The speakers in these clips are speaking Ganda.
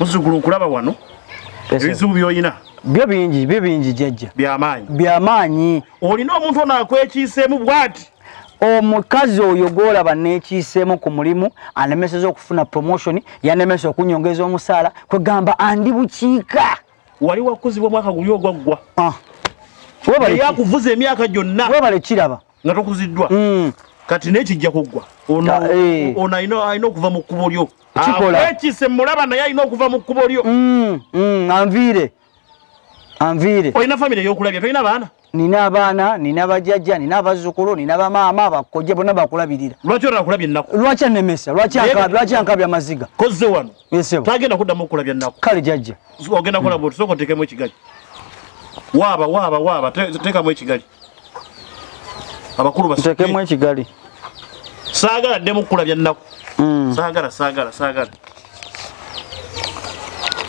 Musukulu kulaba wano. Ebizibu byoyina. Byo bingi jjajja. Byamaanyi. Olina omuntu ono akwekiiseemu bw'ati. Omukazi oyo gw'olaba neekiiseemu ku mulimu anemeseza okufuna promotion yanemesa okunyongeza omusaala kwegamba andi bukiika. Wali wakuzibwa mwaka guli ogwaggwa. Yakuvuza emyaka gyonna. Webale kiraba. Nga tokuziddwa. Kati n'ekijja kuggwa. Ono alina okuva mu kkubo lyo. Ekise mulaba naye alina okuva mu kkubo lyo. Anviire. Olina famire y'okulabya, tolina baana? Nina abaana, nina bajjajja, nina abazzukulu, nina bamaama, abakojja bonna bakulabirira. Lwaki okulabya ennaku? Lwaki anemesa? Lwaki ankabya amaziga? Kozze wano. Yesebo. Tagenda kuddamu okulabya ennaku. Kale jjajja. Ogenda kola bw'oti, sooka oteekemu ekigali. Waaba, teekamu ekigali. Abakulu basi. Teekemu ekigali. Saagala ddemu okulabya ennaku. Saagala.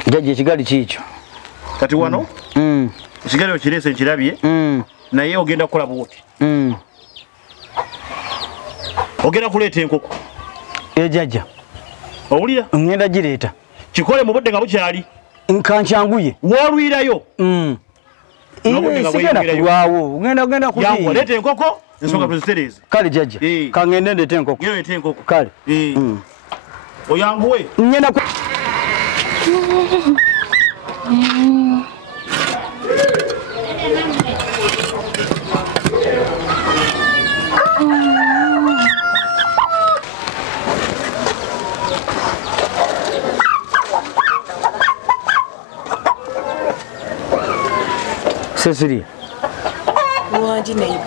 Jjajja ekigali kiikyo. Kati wano? Ekigali okireese nkirabye. Naye ogenda kukola bw'oti. Ogenda kuleeta enkoko. Jjajja. Owulira? Ngenda gireeta. Kikole mu budde nga bukyali. Nkankyanguye. W'olwirayo. Sigenda kulwawo. Ngenda kuliya. Yangu leeta enkoko, ensonga tuzitereeze. Kale jjajja. Kangende ndeeta enkoko. Leeta enkoko. Kale. Oyanguwe. Ngenda ku Cecilia. Wanji neighbor.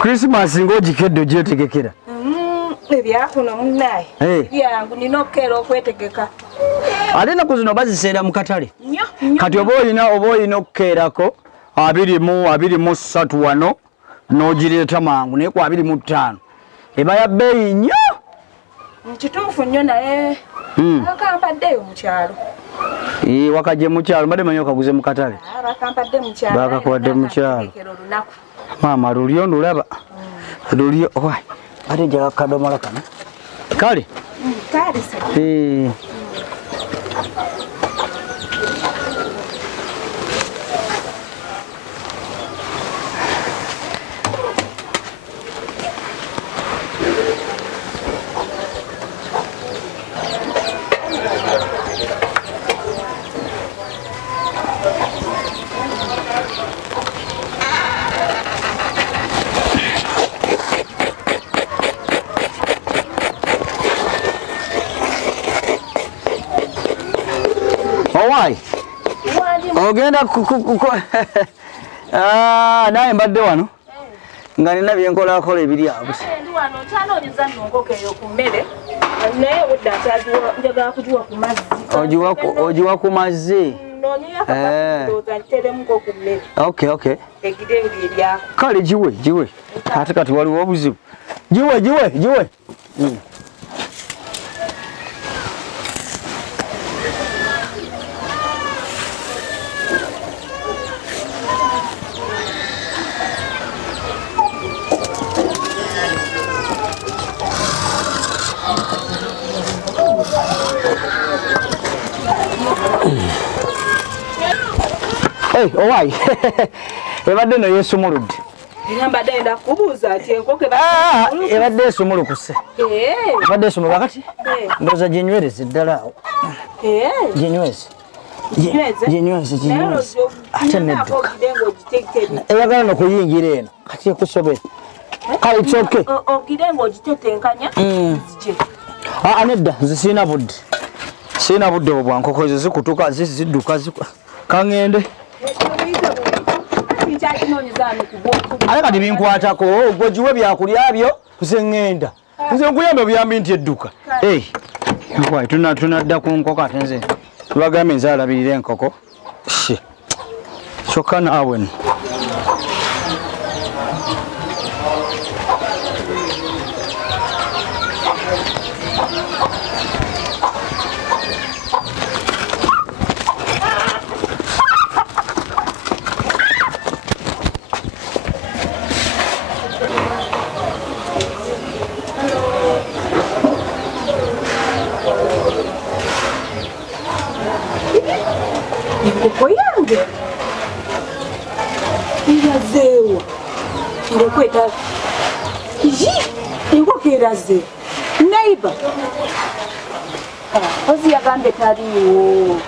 Christmas ng'ogikedde gyetegekera. Ebyakuno munnaye. Byangu nina okukeera okwetegeka. Ate ennaku zino baziseera mu katale. Kati oba olina okukeerako 23 wano n'ogireeta mangu naye ku 25 eba ya bbeeyi nnyo. Kituufu nnyo naye bakampaddeyo mu kyalo. Wakajje mu kyalo mbadde manyi okaguze mu katale. Bakampadde mu kyalo. Bakakuwadde mu kyalo. Maama lulyo ndulaba. Lulyo ate njagala kadomola kano. Kale. Kale se. Ogenda naye mbadde wano nga nina byenkolakola ebiri awo. Ndi wano kyanoonyeza nno nkoko eyo ku mmere naye obudde njagala kugiwa ku mazzi. Ogiwa ku mazzi? Noonyeyakandooza giteremuko ku mmere. Okay. Egire biri eryako. Kale giwe. Ate kati waliwo obuzibu. Giwe. Owaayi ebadde no yeesumuludde. Era mbadde ayenda kubuuza ati enkoko ebadde esumulukuse. Ebadde esumuluka kati ndowooza ginywereze ddala awo. Ginyweze. Ate nedduka eyagala nokuyingira eno kati ekusobera. Kale kyoke ogire ng'ogitetenkanya zigye. Nedda nze sirina budde obwo bwa nkoko ezo zikutuka zidduka kaŋŋende. Ate kati binkwatako gwe giwe byakulya byo nze ŋŋenda. Nze nkuyambe obuyambi nti edduka. Tunadda ku nkoko ate nze tubagambye nze alabirira enkoko. Kyokka naawe nno. ta. Enkoko eraze. Neighbor. Ozi yagambe taliwo.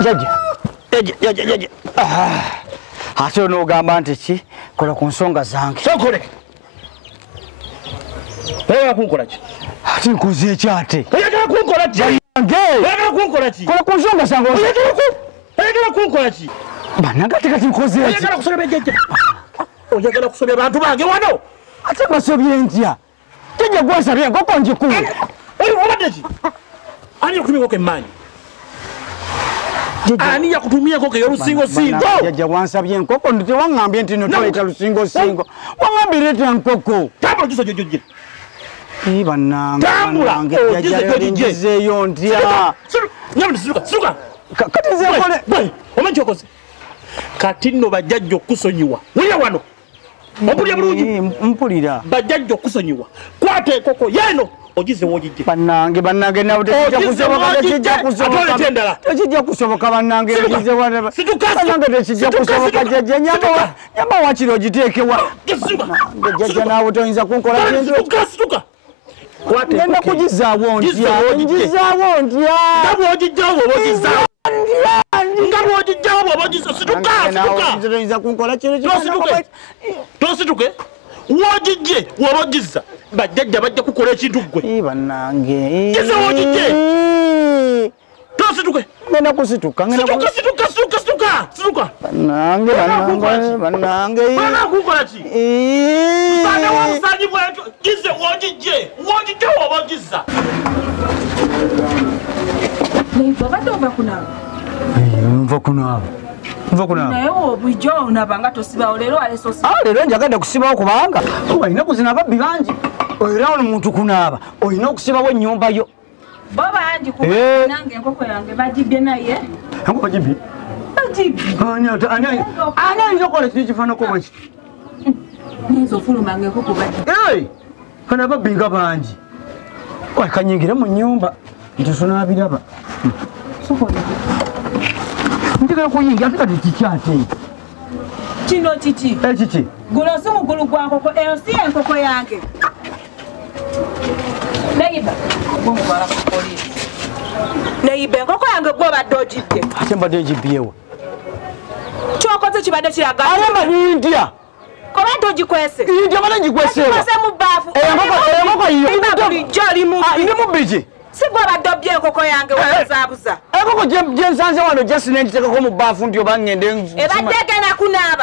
Jaja. Ate onogamba nti ki kola ku nsonga zange. Sokole. Eya kunkola ki? Ati nkuze ekyate. Oyagala kunkola ki? Oyagala kunkola ki? Kola ku nsonga zange. Oyagala kunkola ki? Bannanga kati nkoze eki. Oyagala kusobya jjajja. Oyagala kusobya abantu bange wano. Ate basobye ntya. Jjajja gwasabye enkoko njikuwe. Obadde ki? Ani yakutumya enkoko emmanyi? Ani yakutumya enkoko ey'olusingo-singo? Jjajja wansabye enkoko tewaŋŋambye nti no tuleeta lusingo-singo. Waŋŋambye leeta enkoko. Tambula ogize gyojjogye. Bannange jjajja ngizeeyo ntya. Nyamani siruka. Kati nze nkole. Omanyi kyokoze? Kati nno bajjajja okusonyiwa. Wulira wano. Ompulira bulungi. Mpulira. Bajjajja okusonyiwa. Kwata enkoko yeeno ogize woogijje. Bannange nawe tekijja kusoboka bannange ogize bannange tekijja kusoboka jjajja nyamba wakiri ogiteekewa. Jjajja naawe toyinza kunkola kintu. Ngenda kugizaawo ntya. Ngizaawo ntya. Ngabwogijjawo bw'oba ogizaawo. Ngabwogijjawo bw'oba ogizaawo. Situka. Toyinza kunkola kintu. Tosituke. Woogijje bw'oba ogizza. Bajjajja bajja kukola ekintu ggwe. Bannange. Gizza woogijje. Tosituke. Ngenda kusituka. Situka. Bannange. Bana kukola ki? Bana wamusanyi bw'ekyo. Gizze woogijje. Woogijje bw'oba ogizza. Obadde ova kunaaba? Nva kunaaba. Naye bulijjo onaaba nga tosibawo leero waleese osibawo. Leero njagadde kusibawo kubanga olina kuzina ababbi bangi. Era ono muntu kunaaba olina okusibawo ennyumba yo. Bo bangi nange enkoko yange bagibbye naye. Enkoko bagibbye? Bagibbye. Ani ayinza okukola ekintu kifaanako bwe kiti? Niyinza ofuluma ng'enkoko bagibbye. Kana ababbi nga bangi. Kanyingire mu nnyumba. Ntusunaabiraba. Njagala kuyingira ate kati kikyate. Kino kiki? Ekiki? Guno si mugulu gwa nkoko, eyo si enkoko yange. Neiba, gwomubala ku poliisi. Neiba, enkoko yange gw'obadde ogibbye. Ate mbadde ngibbyewo. Kyokoze kibadde kiraga. Alamba nintya. Kobanti ogikwese? Nintya bana ngikweseewa. Ogikwese mu bbaafu. Enkoko yiyo. Bulijjo oli mubbi. Iri mu biki? Si gw'obadde obbye enkoko yange wazaabuza. Enkoko gye nsanze wano just ne ngiteekako mu bbaafu nti oba ngende. Ebadde egenda kunaaba.